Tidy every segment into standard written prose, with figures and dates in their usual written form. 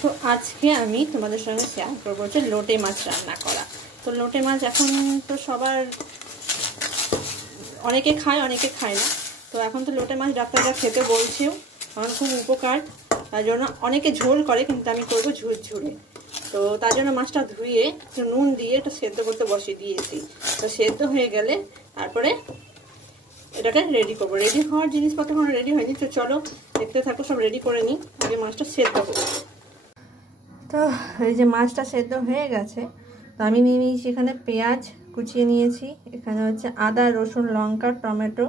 তো আজকে আমি তোমাদের সঙ্গে শেয়ার করবো হচ্ছে লোটে মাছ রান্না করা। তো লোটে মাছ এখন তো সবার অনেকে খায় অনেকে খায় না। তো এখন তো লোটে মাছ ডাক্তাররা খেতে বলছেও, কারণ খুব উপকার। তার জন্য অনেকে ঝোল করে, কিন্তু আমি করবো ঝুরঝুরে। তো তার জন্য মাছটা ধুয়ে একটু নুন দিয়ে একটু সেদ্ধ করতে বসিয়ে দিয়েছি। তো সেদ্ধ হয়ে গেলে তারপরে এটাকে রেডি করবো। রেডি হওয়ার জিনিসপত্র কোনো রেডি হয়নি, তো চলো দেখতে থাকো। সব রেডি করে নিই, আগে মাছটা সেদ্ধ করবো। তো এই যে মাছটা সেদ্ধ হয়ে গেছে, তো আমি নিয়ে নিয়েছি এখানে পেঁয়াজ কুচিয়ে নিয়েছি, এখানে হচ্ছে আদা রসুন লঙ্কা টমেটো,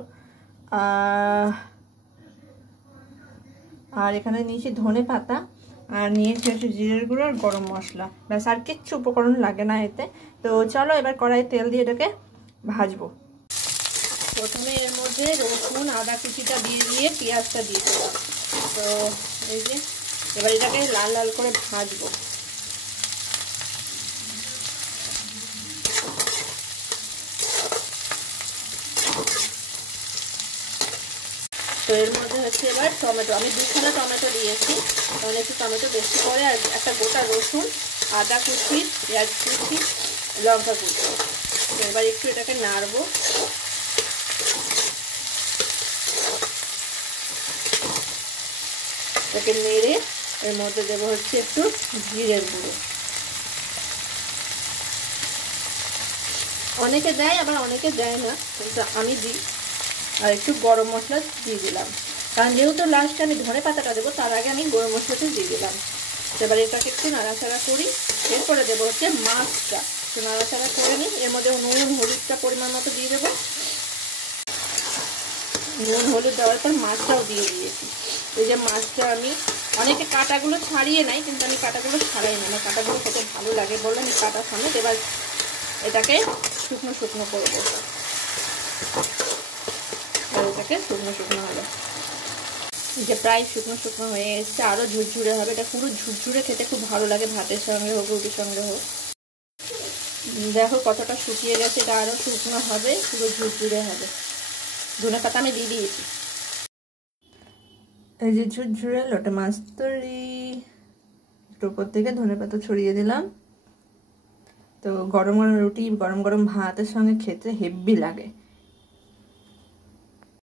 আর এখানে নিয়েছি ধনে পাতা, আর নিয়েছি হচ্ছে জিরের গুঁড়ো আর গরম মশলা। ব্যাস, আর কিচ্ছু উপকরণ লাগে না এতে। তো চলো এবার কড়াইয়ে তেল দিয়ে এটাকে ভাজবো। প্রথমে এর মধ্যে রসুন আদা কুচিটা দিয়ে পেঁয়াজটা দিয়ে দেবো। তো এই যে এবার এটাকে লাল লাল করে ভাজবো। তো এর মধ্যে হচ্ছে এবার টমেটো, আমি 2খানা টমেটো দিয়েছি, কারণ একটু টমেটো বেশি করে, আর একটা গোটা রসুন, আদা কুচি, পেঁয়াজ কুচি, লঙ্কা কুচি। এবার একটু এটাকে নাড়বো। এটাকে নেড়ে এর মধ্যে দেবো হচ্ছে একটু জিরের গুঁড়ো। অনেকে দেয় আবার অনেকে দেয় না, কিন্তু আমি দিই। আর একটু গরম মশলা দিয়ে দিলাম, কারণ যেহেতু লাস্টে আমি ধনে পাতাটা দেবো, তার আগে আমি গরম মশলাটা দিয়ে দিলাম। এবার এটাকে একটু নাড়াচাড়া করি। এরপরে দেবো হচ্ছে মাছটা, একটু নাড়াচাড়া করে নিই। এর মধ্যে নুন হলুদটা পরিমাণ মতো দিয়ে দেবো। নুন হলুদ দেওয়ার পর মাছটাও দিয়ে দিয়েছি। এই যে মাছটা আমি, অনেকে কাঁটাগুলো ছাড়িয়ে নেয়, কিন্তু আমি কাঁটাগুলো ছাড়াই না, আমার কাঁটাগুলো খেতে ভালো লাগে বলে আমি কাঁটা সমেত এবার এটাকে শুকনো শুকনো করবো। এটাকে শুকনো শুকনো হলো, যে প্রায় শুকনো শুকনো হয়ে এসছে, আরও ঝুরঝুরে হবে। এটা পুরো ঝুরঝুরে খেতে খুব ভালো লাগে, ভাতের সঙ্গে হোক রুটির সঙ্গে হোক। দেখো কতটা শুকিয়ে গেছে, এটা আরও শুকনো হবে, পুরো ঝুরঝুরে হবে। ধনে পাতা আমি দিয়ে দিয়েছি। এই যে ঝুরঝুরে লোটে মাছ তৈরি। একটু উপর থেকে ধনে পাতা ছড়িয়ে দিলাম। তো গরম গরম রুটি, গরম গরম ভাতের সঙ্গে খেতে হেভি লাগে।